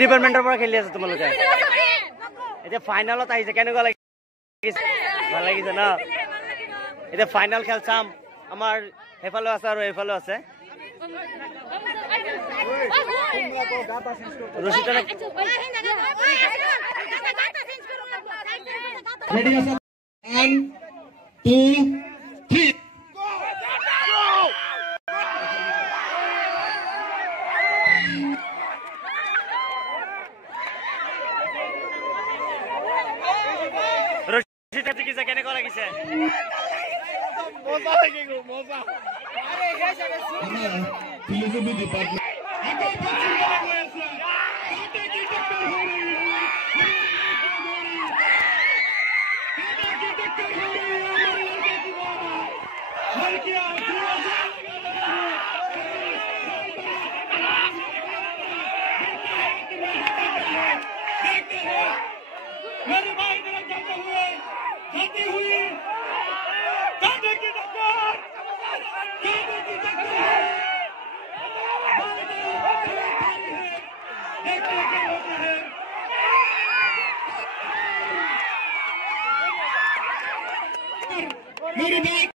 ডিপাৰ্টমেণ্টৰ পৰা খেলি আছে তোমালোকে এতিয়া ফাইনালত আহিছে কেনেকুৱা লাগিছে ভাল লাগিছে ন এতিয়া ফাইনাল খেল চাম আমাৰ হেফালে আছে আৰু হেফালে আছে ৰচিতা Ready, 1, 2, 3. ৰচিতা কিছে কেনেকুৱা লাগিছে মজা লাগি গো মজা আরে হেছে ফিলোসফি ডিপার্টমেন্ট मेरे भाई तरफ चलते हुए चलती हुई कांटे की टक्कर देखते क्या होता है मेरे भाई